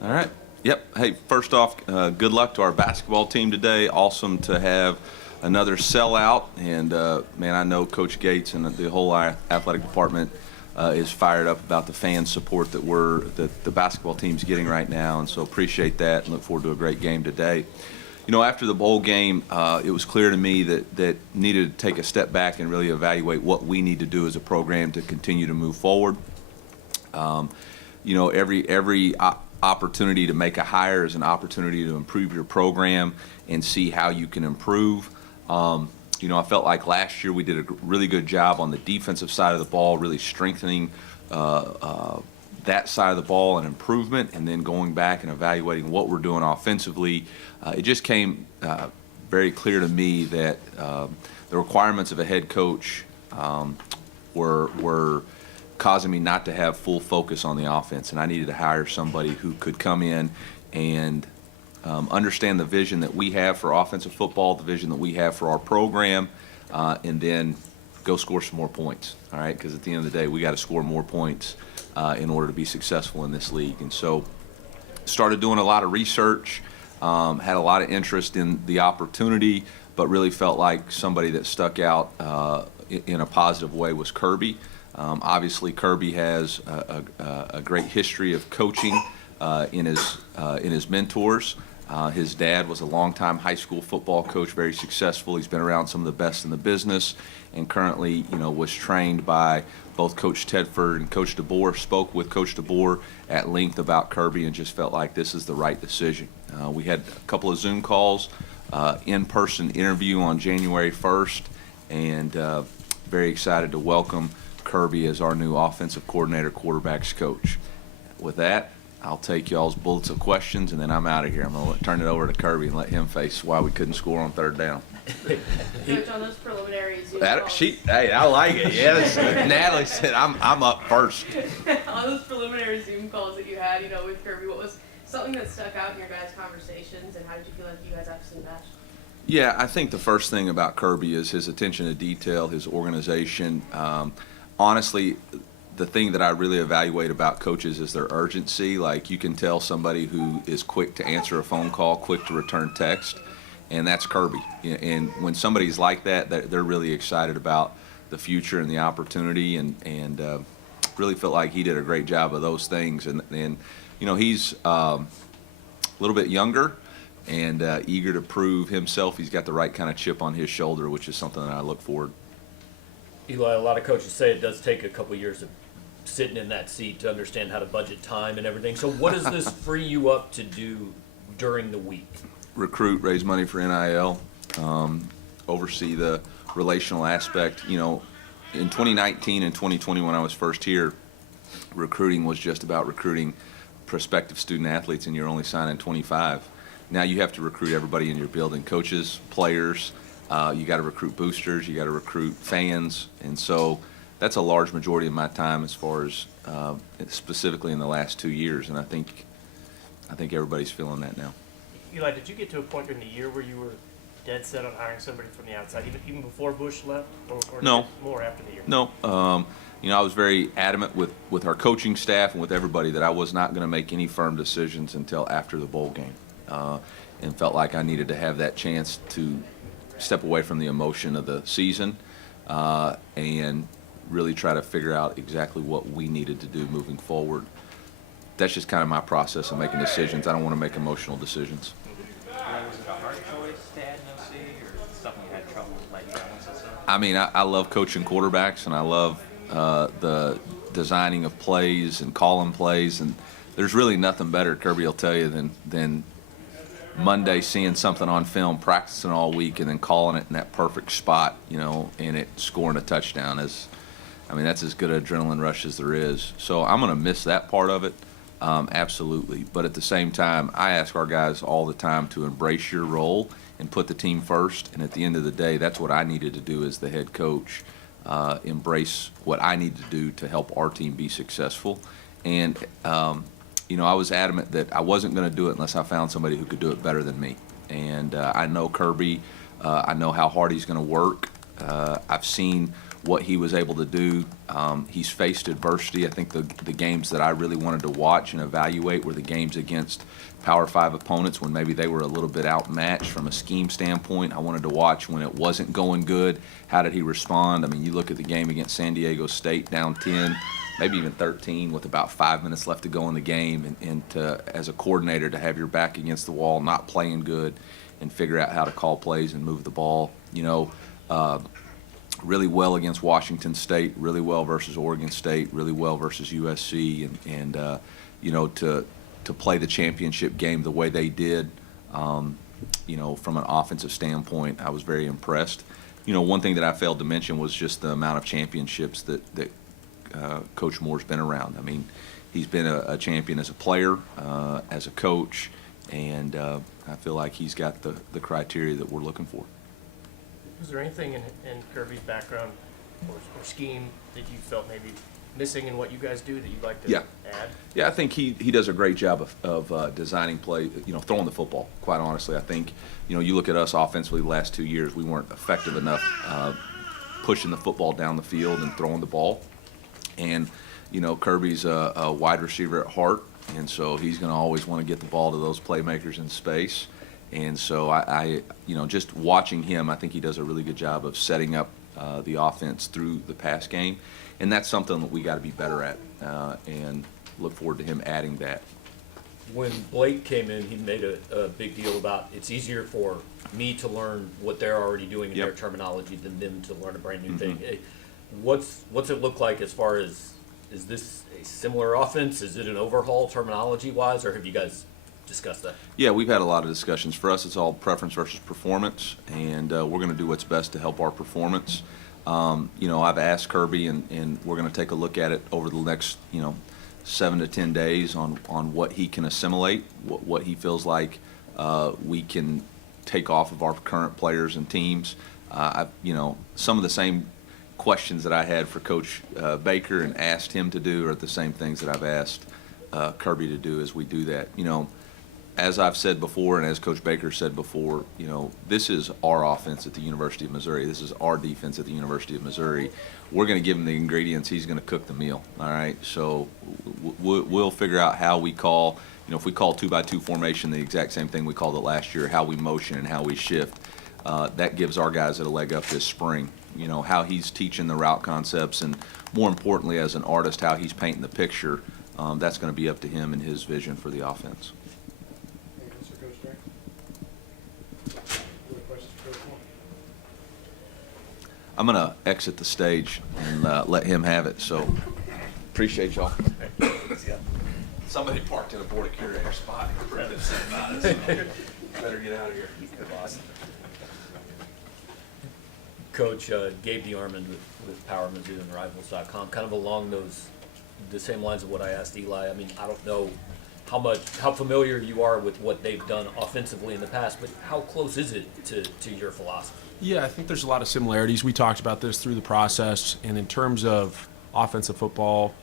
All right. Yep. Hey, first off, good luck to our basketball team today. Awesome to have another sellout. And, man, I know Coach Gates and the whole athletic department is fired up about the fan support that the basketball team's getting right now. And so appreciate that and look forward to a great game today. You know, after the bowl game, it was clear to me that needed to take a step back and really evaluate what we need to do as a program to continue to move forward. You know, every opportunity to make a hire is an opportunity to improve your program and see how you can improve. You know, I felt like last year we did a really good job on the defensive side of the ball, really strengthening that side of the ball and improvement, and then going back and evaluating what we're doing offensively. It just came very clear to me that the requirements of a head coach were causing me not to have full focus on the offense, and I needed to hire somebody who could come in and understand the vision that we have for offensive football, the vision that we have for our program, and then go score some more points, all right? Because at the end of the day, we got to score more points in order to be successful in this league. And so started doing a lot of research, had a lot of interest in the opportunity, but really felt like somebody that stuck out in a positive way was Kirby. Obviously, Kirby has a great history of coaching in his mentors. His dad was a longtime high school football coach, very successful. He's been around some of the best in the business, and currently, you know, was trained by both Coach Tedford and Coach DeBoer. Spoke with Coach DeBoer at length about Kirby, and just felt like this is the right decision. We had a couple of Zoom calls, in-person interview on January 1st, and very excited to welcome Kirby as our new offensive coordinator, quarterbacks coach. With that, I'll take y'all's bullets of questions, and then I'm out of here. I'm going to turn it over to Kirby and let him face why we couldn't score on third down. Coach, on those preliminary Zoom calls. Hey, I like it. Yes, Natalie said I'm up first. On those preliminary Zoom calls that you had, you know, with Kirby, what was something that stuck out in your guys' conversations, and how did you feel like you guys actually meshed? Yeah, I think the first thing about Kirby is his attention to detail, his organization. Honestly, the thing that I really evaluate about coaches is their urgency. Like, you can tell somebody who is quick to answer a phone call, quick to return text, and that's Kirby. And when somebody's like that, they're really excited about the future and the opportunity, and really felt like he did a great job of those things. And you know, he's a little bit younger and eager to prove himself. He's got the right kind of chip on his shoulder, which is something that I look forward. Eli, a lot of coaches say it does take a couple years of sitting in that seat to understand how to budget time and everything. So what does this free you up to do during the week? Recruit, raise money for NIL, oversee the relational aspect. You know, in 2019 and 2020 when I was first here, recruiting was just about recruiting prospective student athletes, and you're only signing 25. Now you have to recruit everybody in your building, coaches, players. You got to recruit boosters, you got to recruit fans, and so that's a large majority of my time as far as specifically in the last 2 years, and I think everybody's feeling that now. Eli, did you get to a point during the year where you were dead set on hiring somebody from the outside, even before Bush left, or No. more after the year? No, you know, I was very adamant with our coaching staff and with everybody that I was not going to make any firm decisions until after the bowl game, and felt like I needed to have that chance to step away from the emotion of the season and really try to figure out exactly what we needed to do moving forward. That's just kind of my process of making decisions. I don't want to make emotional decisions. Was it a hard choice to add an OC, or something you had trouble letting go once it's I mean, I love coaching quarterbacks, and I love the designing of plays and calling plays, and there's really nothing better, Kirby will tell you, than Monday seeing something on film, practicing all week, and then calling it in that perfect spot, you know, and it scoring a touchdown. That's as good an adrenaline rush as there is. So I'm going to miss that part of it, absolutely. But at the same time, I ask our guys all the time to embrace your role and put the team first. And at the end of the day, that's what I needed to do as the head coach, embrace what I need to do to help our team be successful. And you know, I was adamant that I wasn't going to do it unless I found somebody who could do it better than me. And I know Kirby. I know how hard he's going to work. I've seen what he was able to do. He's faced adversity. I think the games that I really wanted to watch and evaluate were the games against Power 5 opponents when maybe they were a little bit outmatched from a scheme standpoint. I wanted to watch when it wasn't going good. How did he respond? I mean, you look at the game against San Diego State, down 10, maybe even 13 with about 5 minutes left to go in the game, and to, as a coordinator, to have your back against the wall, not playing good, and figure out how to call plays and move the ball. Really well against Washington State, really well versus Oregon State, really well versus USC, and to play the championship game the way they did, from an offensive standpoint, I was very impressed. One thing that I failed to mention was just the amount of championships that Coach Moore's been around. I mean, he's been a champion as a player, as a coach, and I feel like he's got the criteria that we're looking for. Was there anything in Kirby's background or scheme that you felt maybe missing in what you guys do that you'd like to add? Yeah, I think he does a great job of designing play, throwing the football, quite honestly. I think, you look at us offensively the last 2 years, we weren't effective enough pushing the football down the field and throwing the ball. And, Kirby's a wide receiver at heart, and so he's going to always want to get the ball to those playmakers in space. And so I just watching him, I think he does a really good job of setting up the offense through the pass game. And that's something that we got to be better at, and look forward to him adding that. When Blake came in, he made a big deal about it's easier for me to learn what they're already doing in their terminology than them to learn a brand new thing. What's it look like as far as, is this a similar offense? Is it an overhaul terminology-wise, or have you guys discussed that? Yeah, we've had a lot of discussions. For us, it's all preference versus performance, and we're going to do what's best to help our performance. I've asked Kirby, and we're going to take a look at it over the next, 7 to 10 days on what he can assimilate, what he feels like we can take off of our current players and teams. Some of the same questions that I had for Coach Baker and asked him to do are the same things that I've asked Kirby to do as we do that. As I've said before, and as Coach Baker said before, this is our offense at the University of Missouri. This is our defense at the University of Missouri. We're going to give him the ingredients. He's going to cook the meal. All right. So we'll figure out how we call. If we call 2-by-2 formation, the exact same thing we called it last year, how we motion and how we shift. That gives our guys a leg up this spring. How he's teaching the route concepts, and more importantly, as an artist, how he's painting the picture. That's going to be up to him and his vision for the offense. I'm going to exit the stage and let him have it. So appreciate y'all. Somebody parked in a board of curator spot. Better get out of here. Coach, Gabe DeArmond with Power Mizzou and Rivals.com, kind of along the same lines of what I asked Eli. I mean, I don't know how familiar you are with what they've done offensively in the past, but how close is it to your philosophy? Yeah, I think there's a lot of similarities. We talked about this through the process, and in terms of offensive football,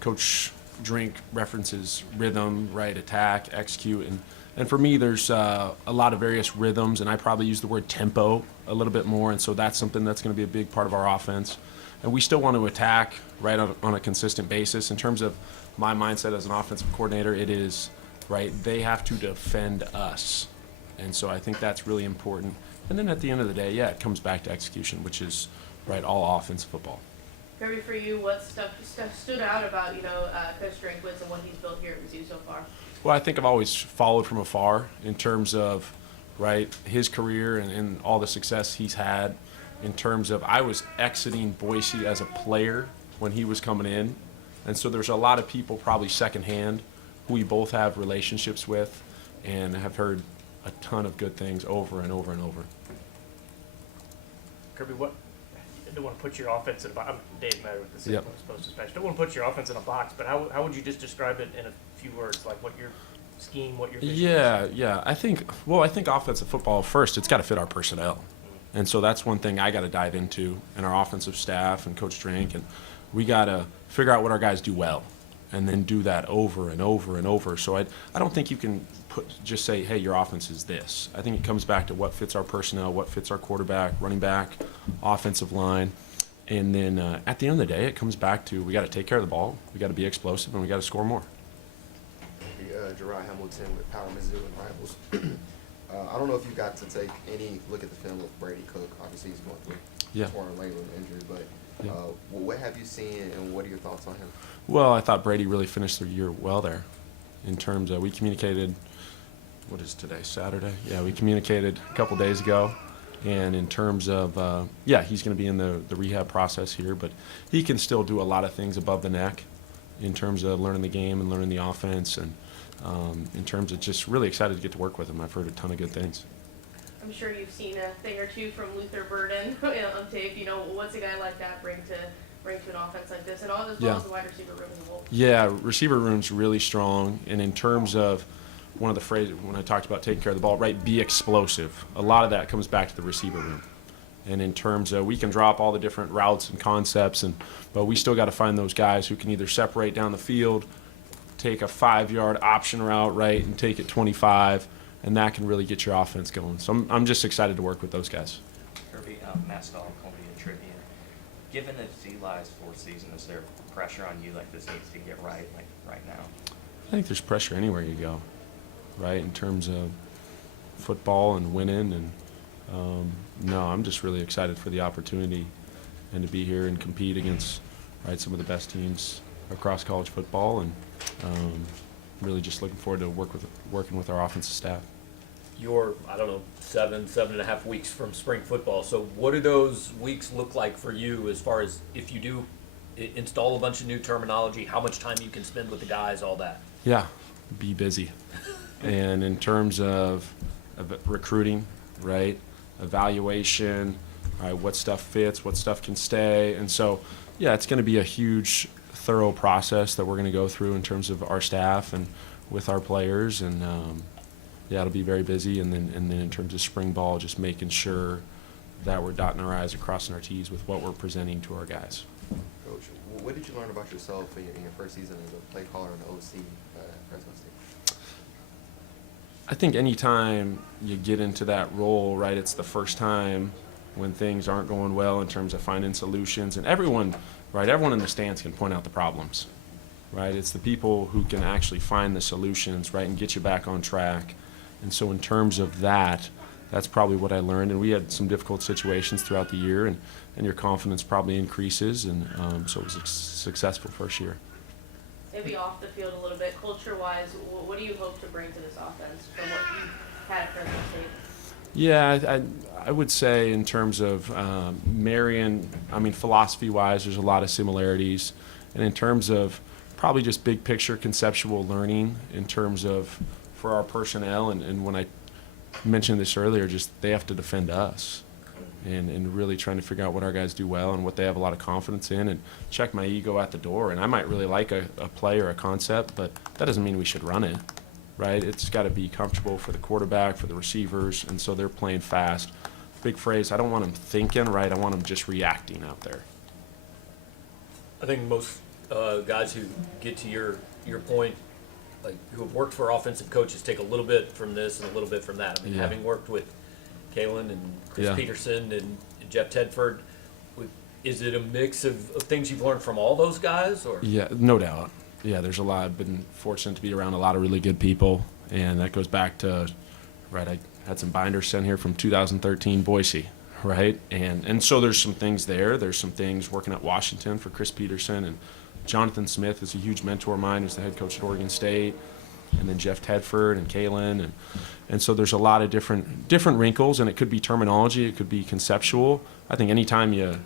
Coach Drink references rhythm, right, attack, execute, and for me, there's a lot of various rhythms, and I probably use the word tempo a little bit more, and so that's something that's going to be a big part of our offense. And we still want to attack, right, on a consistent basis. In terms of my mindset as an offensive coordinator, it is, right, they have to defend us, and so I think that's really important. And then at the end of the day, yeah, it comes back to execution, which is, right, all offensive football. Kirby, for you, what stuff stood out about, Coach Drinkwitz and what he's built here at Mizzou so far? Well, I think I've always followed from afar in terms of, right, his career and all the success he's had. In terms of, I was exiting Boise as a player when he was coming in. And so there's a lot of people probably secondhand who we both have relationships with and have heard a ton of good things over and over and over. Kirby, I don't want to put your offense in a box. I'm Dave Matter with the St. Yep. Louis Post-Dispatch. I don't want to put your offense in a box, but how would you just describe it in a few words, like what your scheme, what your vision is? Yeah. I think offensive football, first, it's got to fit our personnel. And so that's one thing I got to dive into, and our offensive staff and Coach Drink, and we got to figure out what our guys do well and then do that over and over and over. So I don't think you can just say, hey, your offense is this. I think it comes back to what fits our personnel, what fits our quarterback, running back, offensive line. And then at the end of the day, it comes back to we got to take care of the ball, we got to be explosive, and we got to score more. Gerard Hamilton with Power Mizzou and Rivals. I don't know if you got to take any look at the film of Brady Cook. Obviously, he's going through torn labrum injury, but what have you seen, and what are your thoughts on him? Well, I thought Brady really finished the year well there in terms of we communicated, what is today, Saturday? Yeah, we communicated a couple days ago. And in terms of, he's going to be in the rehab process here, but he can still do a lot of things above the neck in terms of learning the game and learning the offense, and in terms of just really excited to get to work with him. I've heard a ton of good things. I'm sure you've seen a thing or two from Luther Burden on tape. You know, what's a guy like that bring to an offense like this, and all as well as the wide receiver room as a whole? Yeah, receiver room's really strong, and in terms of one of the phrases when I talked about taking care of the ball, right, be explosive. A lot of that comes back to the receiver room. And in terms of we can drop all the different routes and concepts, but we still got to find those guys who can either separate down the field, take a 5-yard option route, right, and take it 25, and that can really get your offense going. So I'm just excited to work with those guys. Kirby, Matt Stahl, Columbia Tribune. Given that it's Eli's fourth season, is there pressure on you like this needs to get right, like right now? I think there's pressure anywhere you go, right, in terms of football and winning. And no, I'm just really excited for the opportunity and to be here and compete against, right, some of the best teams across college football, and really just looking forward to working with our offensive staff. You're, I don't know, 7.5 weeks from spring football. So what do those weeks look like for you as far as if you do install a bunch of new terminology, how much time you can spend with the guys, all that? Yeah, be busy. And in terms of recruiting, right, evaluation, right, what stuff fits, what stuff can stay. And so, yeah, it's going to be a huge, thorough process that we're going to go through in terms of our staff and with our players. And, it'll be very busy. And then in terms of spring ball, just making sure that we're dotting our I's and crossing our T's with what we're presenting to our guys. Coach, what did you learn about yourself in your first season as a play caller and OC at Fresno State? I think anytime you get into that role, right, it's the first time when things aren't going well in terms of finding solutions. And everyone in the stands can point out the problems, right? It's the people who can actually find the solutions, right, and get you back on track. And so in terms of that, that's probably what I learned. And we had some difficult situations throughout the year, and your confidence probably increases. And so it was a successful first year. Maybe off the field a little bit, culture-wise, what do you hope to bring to this offense from what you had at Fresno State? Yeah, I would say in terms of philosophy-wise, there's a lot of similarities. And in terms of probably just big picture conceptual learning in terms of for our personnel, and when I mentioned this earlier, just they have to defend us. And really trying to figure out what our guys do well and what they have a lot of confidence in, and check my ego at the door. And I might really like a play or a concept, but that doesn't mean we should run it, right? It's got to be comfortable for the quarterback, for the receivers, and so they're playing fast. Big phrase, I don't want them thinking, right? I want them just reacting out there. I think most guys who get to your point, like who have worked for offensive coaches, take a little bit from this and a little bit from that. I mean, having worked with Kalen and Chris Peterson and Jeff Tedford, is it a mix of things you've learned from all those guys? Or? Yeah, no doubt. Yeah, there's a lot. I've been fortunate to be around a lot of really good people, and that goes back to, right, I had some binders sent here from 2013 Boise, right? And so there's some things there. There's some things working at Washington for Chris Peterson, and Jonathan Smith is a huge mentor of mine, who's the head coach at Oregon State, and then Jeff Tedford and Kalen, and so there's a lot of different wrinkles, and it could be terminology, it could be conceptual. I think anytime you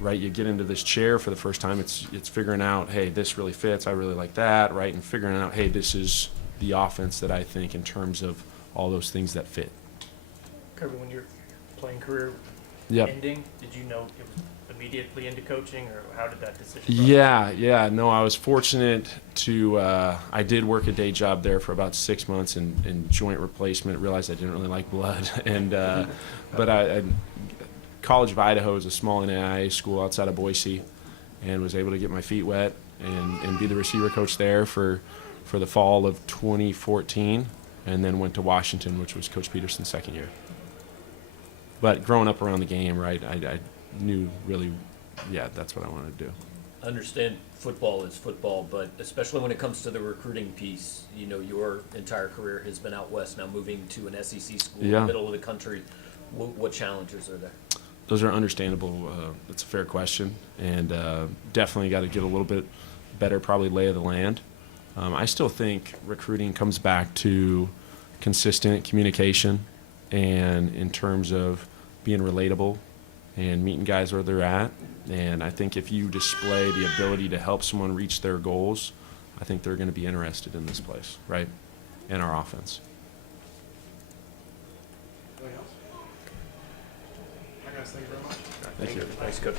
get into this chair for the first time, it's figuring out, hey, this really fits, I really like that, right, and figuring out, hey, this is the offense that I think in terms of all those things that fit. Kirby, when your playing career ending, did you know it was immediately into coaching, or how did that decision process? Yeah. No, I was fortunate to, I did work a day job there for about 6 months in joint replacement. Realized I didn't really like blood. And, but College of Idaho is a small NAIA school outside of Boise, and was able to get my feet wet and be the receiver coach there for the fall of 2014, and then went to Washington, which was Coach Peterson's second year. But growing up around the game, right, I knew really yeah, that's what I want to do. Understand football is football, but especially when it comes to the recruiting piece, you know, your entire career has been out west, now moving to an SEC school in Yeah. the middle of the country. What challenges are there? Those are understandable. It's a fair question, and definitely got to get a little bit better, probably lay of the land. I still think recruiting comes back to consistent communication, and in terms of being relatable and meeting guys where they're at. And I think if you display the ability to help someone reach their goals, I think they're going to be interested in this place, right? And our offense. Anything else? All right, guys, thank you very much. Thank you. Thanks, Coach.